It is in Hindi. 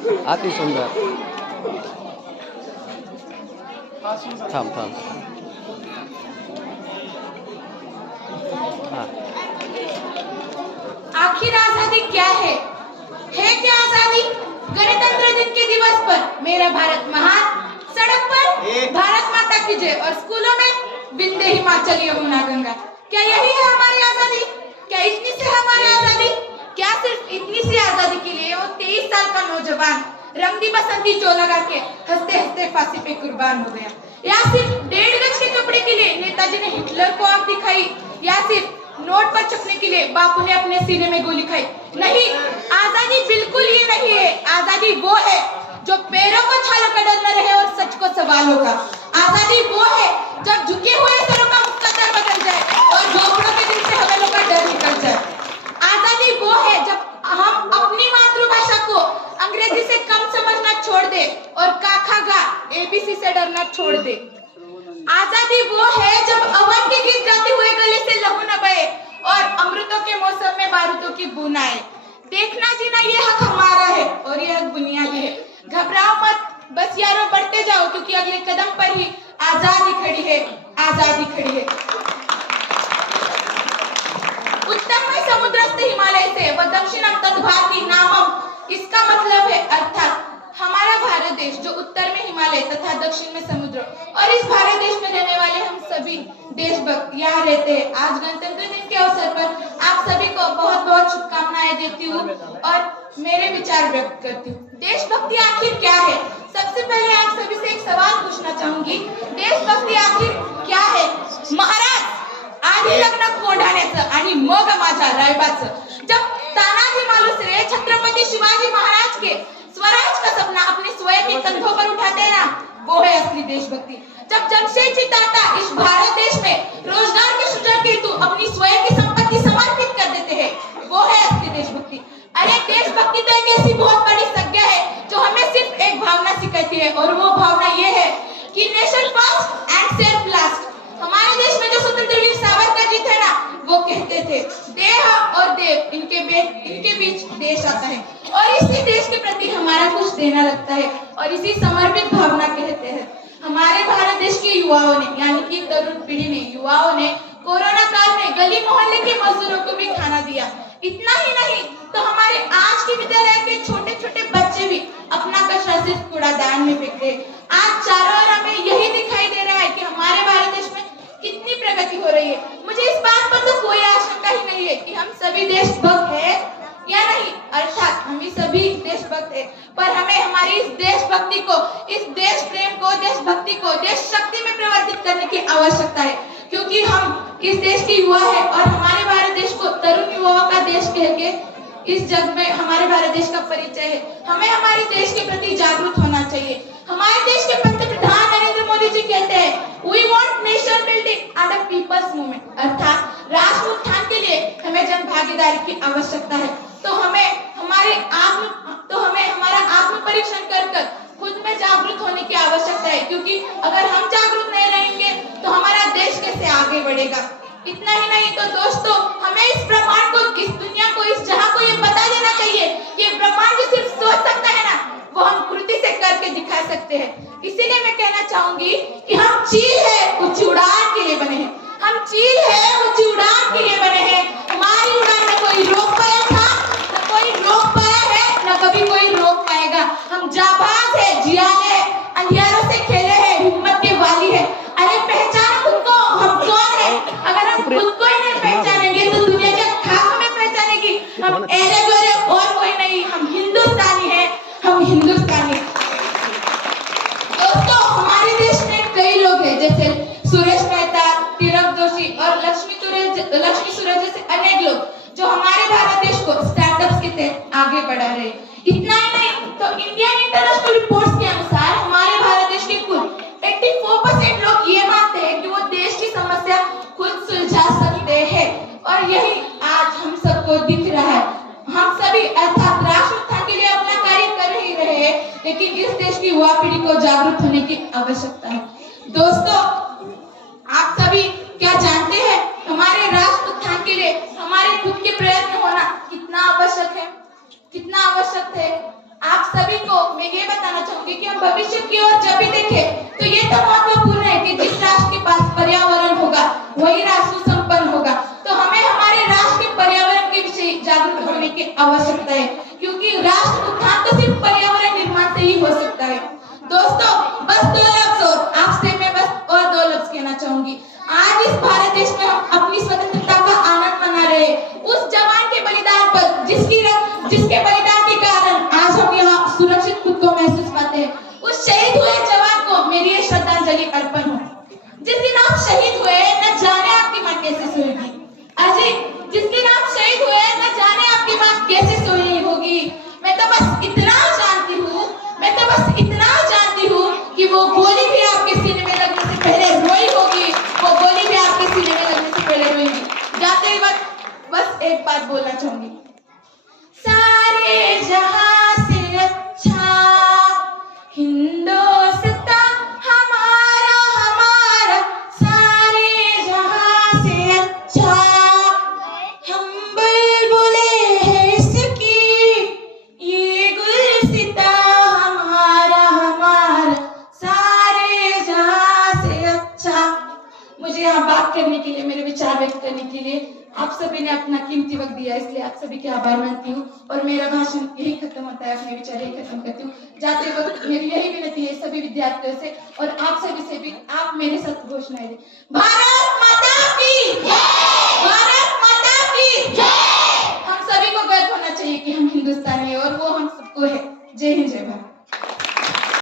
अति सुंदर। थांब थांब। हाँ। आखिर आजादी क्या है क्या आजादी? गणतंत्र दिन के दिवस पर मेरा भारत महान, सड़क पर भारत माता की जय और स्कूलों में विंध्य हिमाचल यमुना गंगा। क्या यही है हमारी आजादी? क्या इतनी सी हमारी आजादी? क्या सिर्फ इतनी सी आजादी के लिए वो 23 साल का नौजवान रंगदी बसंती चोला लगा के हंसते हंसते फांसी पे कुर्बान हो गया? या सिर्फ 1.5 गज के कपड़े के लिए नेताजी ने हिटलर को आंख दिखाई? या सिर्फ नोट पर छपने के लिए बापू ने अपने सीने में गोली खाई? नहीं, आजादी बिल्कुल ये नहीं है। आजादी वो है जो पैरों को छालों का डर न रहे और सच को सवालों का। आजादी वो है जब झुके हुए सरों का मुक्तदर बदल जाए और झोपड़ों के दिल से हवेलों का डर निकल जाए। आजादी वो है जब हम अपनी मातृभाषा को अंग्रेजी से कम समझना छोड़ दे और काखा गा एबीसी से डरना छोड़ दे। आजादी वो है जब अवन के गीत गाते हुए गले से लहू न बहे और अमृतों के मौसम में बारूदों की बूंद आए। देखना जीना ये हक हमारा है और ये हक बुनियादी है। घबराओ मत, बस यारों बढ़ते जाओ, क्योंकि अगले कदम पर ही आजादी खड़ी है, आजादी खड़ी है। उत्तर में समुद्रस्थ हिमालय से व दक्षिणम तद्भाति नामम, इसका मतलब है अर्थात हमारा भारत देश जो उत्तर में हिमालय तथा दक्षिण में समुद्र, और इस भारत देश में रहने वाले हम सभी देशभक्त यहाँ रहते हैं। आज गणतंत्र दिन के अवसर पर आप सभी को बहुत बहुत शुभकामनाएं देती हूँ और मेरे विचार व्यक्त करती हूँ। देशभक्ति आखिर क्या है? सबसे पहले आप सभी से एक सवाल पूछना चाहूंगी, देशभक्ती आखिर क्या है? महाराज, आधी लग्न कोंढाण्याचं आणि मग माझ्या रायबाचं। जब तानाजी मालुसरे छत्रपति शिवाजी महाराज के स्वराज का सपना अपने स्वयं के कंधों पर उठाते हैं ना, वो है असली देशभक्ति। जब जमशेदजी टाटा इस भारत देश में रोजगार के सृजन के हेतु अपनी स्वयं की संपत्ति समर्पित कर देते हैं, वो है असली देशभक्ति। अरे देशभक्ति तो एक ऐसी बहुत बड़ी संज्ञा है जो हमें सिर्फ एक भावना सिखाती है, और वो भावना ये है कि nation first and self last. हमारे देश में जो स्वतंत्र वीर सावरकर जी थे ना, वो कहते थे देह और देव इनके बीच देश आता है, और इसी देश के प्रति हमारा कुछ देना लगता है, और इसी समर्पित भावना कहते हैं। हमारे भारत देश के युवाओं ने, यानी कि तरुण पीढ़ी ने, युवाओं ने कोरोना काल में गली मोहल्ले के मजदूरों को भी खाना दिया। इतना ही नहीं तो हमारे आज के विद्यालय के छोटे छोटे बच्चे भी अपना कचरा सिर्फ कूड़ादान में फेंकते। आज चारों ओर हमें यही दिखाई दे रहा है कि हमारे भारत देश में कितनी प्रगति हो रही है। मुझे इस बात पर तो कोई आशंका ही नहीं है कि हम सभी देशभक्त हैं या नहीं, अर्थात हम सभी देशभक्त हैं, पर हमें हमारी इस देशभक्ति को, इस देश प्रेम को, देशभक्ति को देश शक्ति में परिवर्तित करने की आवश्यकता है, क्योंकि हम इस देश के युवा हैं और हमारे भारत देश को तरुण युवाओं का देश कह के इस जग में हमारे भारत देश का परिचय है। हमें हमारे देश के प्रति जागरूक होना चाहिए। हमारे देश के पंतप्रधान नरेंद्र मोदी जी कहते हैं we want nation building and a people's movement, अर्थात राष्ट्र उत्थान के लिए हमें जन भागीदारी की आवश्यकता है। तो हमें हमारा आत्म परीक्षण कर खुद में जागरूक होने की आवश्यकता है, क्योंकि अगर हम जागरूक नहीं रहेंगे तो हमारा देश कैसे आगे बढ़ेगा। इतना ही नहीं तो दोस्तों, हमें इस ब्रह्मांड को, इस दुनिया को, इस जहां को ये बता देना चाहिए कि ब्रह्मांड जो सिर्फ सोच सकता है ना, वो हम कृति से करके दिखा सकते हैं। इसीलिए मैं कहना चाहूंगी कि हम चील है, ऊंची उड़ान के लिए बने हैं। हम चील है, ऊंची उड़ान के लिए बने हैं। हमारी उड़ान में कोई रोक पाया था, न कोई रोक पाया है, न कभी कोई रोक पाएगा। हम जाबाज है, जियाले है, अंधियारों से खेले हैं, हिम्मत के वाली है। अरे पहचान खुद को, हम कौन है? अगर हम खुद को ही नहीं पहचानेंगे तो दुनिया के खाक में पहचानेगी। हम ऐरे गोरे और कोई नहीं, हम हिंदुस्तानी है, हम हिंदुस्तानी। दोस्तों, हमारे देश में कई लोग हैं, जैसे सुरेश मेहता, तीरथ जोशी और लक्ष्मी सूरज जैसे अनेक लोग, जो हमारे भारत देश को स्टार्टअप्स के तहत आगे बढ़ा रहे हैं। इतना ही नहीं तो इंडियन इंटरनेशनल रिपोर्ट्स के अनुसार हमारे भारत देश के कुल 84% लोग ये मानते हैं कि वो देश की समस्या खुद सुलझा सकते हैं, और यही आज हम सबको दिख रहा है। हम सभी अर्थात राष्ट्र उत्थान के लिए अपना कार्य कर ही रहे हैं, लेकिन इस देश की युवा पीढ़ी को जागरूक होने की आवश्यकता है। दोस्तों, आप सभी क्या जानते हैं हमारे राष्ट्र उत्थान के लिए हमारे खुद के प्रयत्न होना कितना आवश्यक है, कितना आवश्यक है? आप आप सभी को मैं ये बताना चाहूंगी कि हम भविष्य की ओर जब भी देखें तो ये तो महत्वपूर्ण है कि जिस राष्ट्र के पास पर्यावरण होगा वही राष्ट्र संपन्न होगा। तो हमें हमारे राष्ट्र के पर्यावरण के विषय जागरूक होने की आवश्यकता है, क्योंकि राष्ट्र उत्थान तो सिर्फ पर्यावरण निर्माण से ही हो सकता है। दोस्तों, बस 2 लफ्ज और आपसे मैं बस और 2 लफ्ज कहना चाहूंगी। आज इस भारत देश में हम अपनी स्वतंत्रता का आनंद मना रहे हैं उस जवान के बलिदान पर जिसके बलिदान के कारण आज हम यहाँ सुरक्षित खुद को महसूस पाते हैं। उस शहीद हुए जवान को मेरी ये श्रद्धांजलि अर्पण हो। जिस दिन आप शहीद हुए न जाने आपकी मां कैसे सोएगी। अजय, जिस दिन आप शहीद हुए न जाने आपकी मां कैसे सोई होगी। मैं तो बस इतना जानती हूँ कि वो गोली भी आपके सीने में लगने से पहले रोई होगी, वो गोली भी आपके सीने में लगने से पहले रोएगी। जाते वक्त बस एक बात बोलना चाहूंगी, सारे जहां से अच्छा हिंदुस्तान हमारा सारे जहां से अच्छा। हम बुलबुले हैं इसकी ये गुलसिता हमारा सारे जहां से अच्छा। मुझे यहाँ बात करने के लिए, मेरे विचार व्यक्त करने के लिए आप सभी ने अपना कीमती वक्त दिया, इसलिए आप सभी के आभार मानती हूँ और मेरा भाषण यही खत्म होता है, अपने विचार यही खत्म करती हूँ। जाते वक्त मेरी यही विनती है सभी विद्यार्थियों से और आप सभी से भी, आप मेरे साथ घोषणाएं दें। भारत